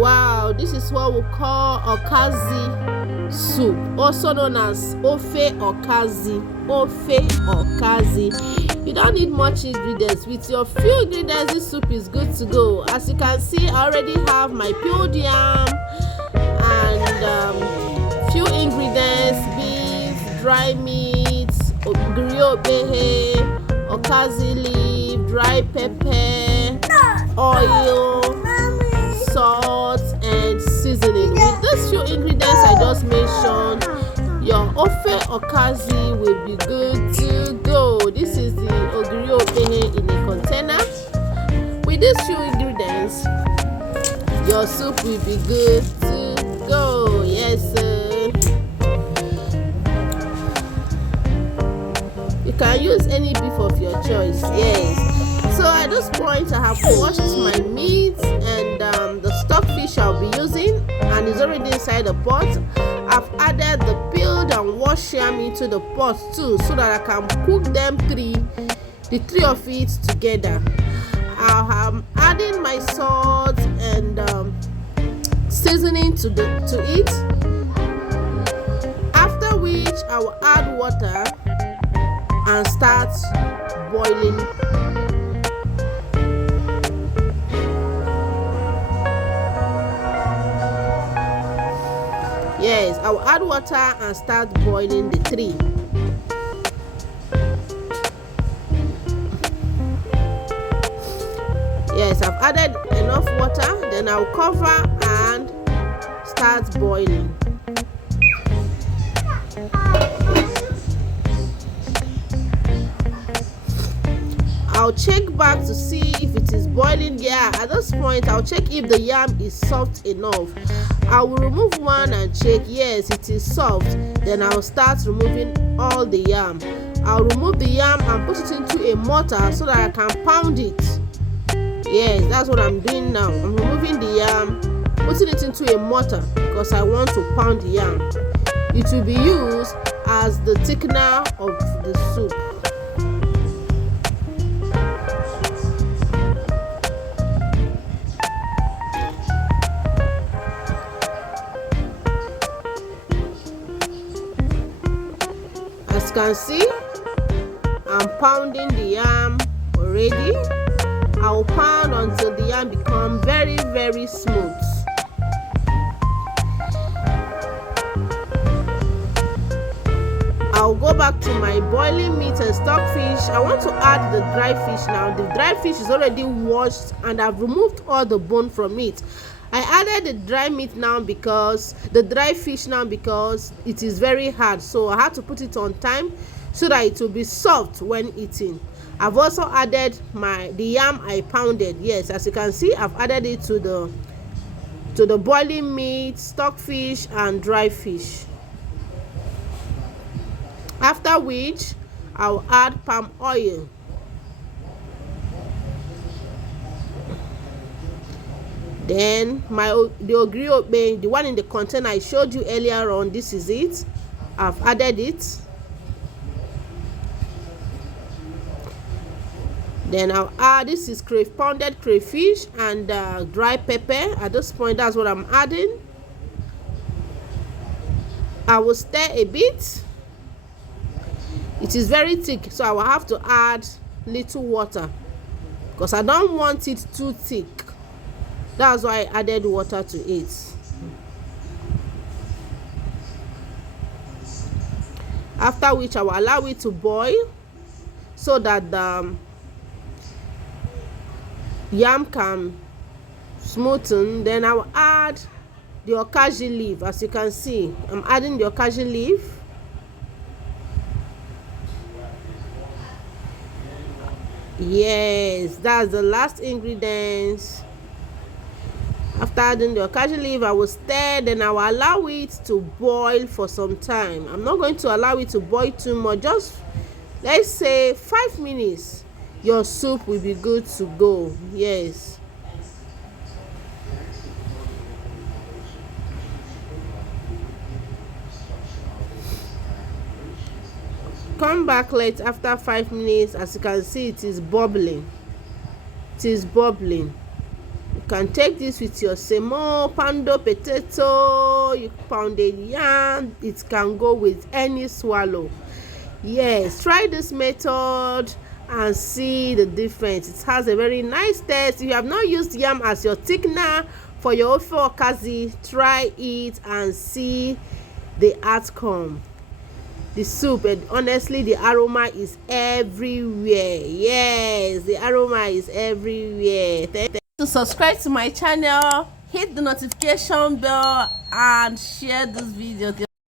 Wow, this is what we call Okazi soup, also known as Ofe Okazi. Ofe Okazi. You don't need much ingredients. With your few ingredients, this soup is good to go. As you can see, I already have my peeled yam and few ingredients: beef, dry meat, griot behe, okazi leaf, dry pepper, oil, salt and seasoning. With these few ingredients I just mentioned, your Ofe Okazi will be good to go. This is the griot behe in a container. With these few ingredients, your soup will be good to go. Yes, sir. You can use any beef of your choice. Yes. So at this point, I have washed my meat and the stockfish I'll be using, and it's already inside the pot. I've added the peeled and washed yam into the pot too, so that I can cook them the three of it together. I'm adding my salt and seasoning to it. After which I will add water and start boiling. Yes, I will add water and start boiling the three. Yes, I've added enough water, then I'll cover and start boiling. I'll check back to see if it is boiling. Yeah, at this point I'll check if the yam is soft enough. I will remove one and check. Yes, it is soft. Then I'll start removing all the yam. I'll remove the yam and put it into a mortar so that I can pound it. Yes, that's what I'm doing now. I'm removing the yam, putting it into a mortar because I want to pound the yam. It will be used as the thickener of the soup. As you can see, I'm pounding the yam already. I will pound until the yam becomes very, very smooth. I'll go back to my boiling meat and stockfish. I want to add the dry fish now. The dry fish is already washed and I've removed all the bone from it. I added the dry meat now because the dry fish now because it is very hard, so I had to put it on time so that it will be soft when eating. I've also added the yam I pounded. Yes, as you can see, I've added it to the boiling meat, stockfish and dry fish. After which I'll add palm oil. Then the griot, the one in the container I showed you earlier on, this is it. I've added it. Then I'll add, this is pounded crayfish and dry pepper. At this point, that's what I'm adding. I will stir a bit. It is very thick, so I will have to add little water because I don't want it too thick. That's why I added water to it. After which I will allow it to boil so that the yam can smoothen. Then I will add the okazi leaf. As you can see, I'm adding the okazi leaf. Yes, that's the last ingredients. After adding the okazi leaf, I will stir, then I will allow it to boil for some time. I'm not going to allow it to boil too much, just let's say 5 minutes. Your soup will be good to go. Yes. Come back late after 5 minutes. As you can see, it is bubbling. It is bubbling. You can take this with your semo, pounded potato, you pounded yam. It can go with any swallow. Yes, try this method and see the difference. It has a very nice taste. If you have not used yam as your thickener for your Ofe Okazi, try it and see the outcome. The soup, and honestly the aroma is everywhere. Yes, the aroma is everywhere. Thank you to subscribe to my channel, hit the notification bell and share this video.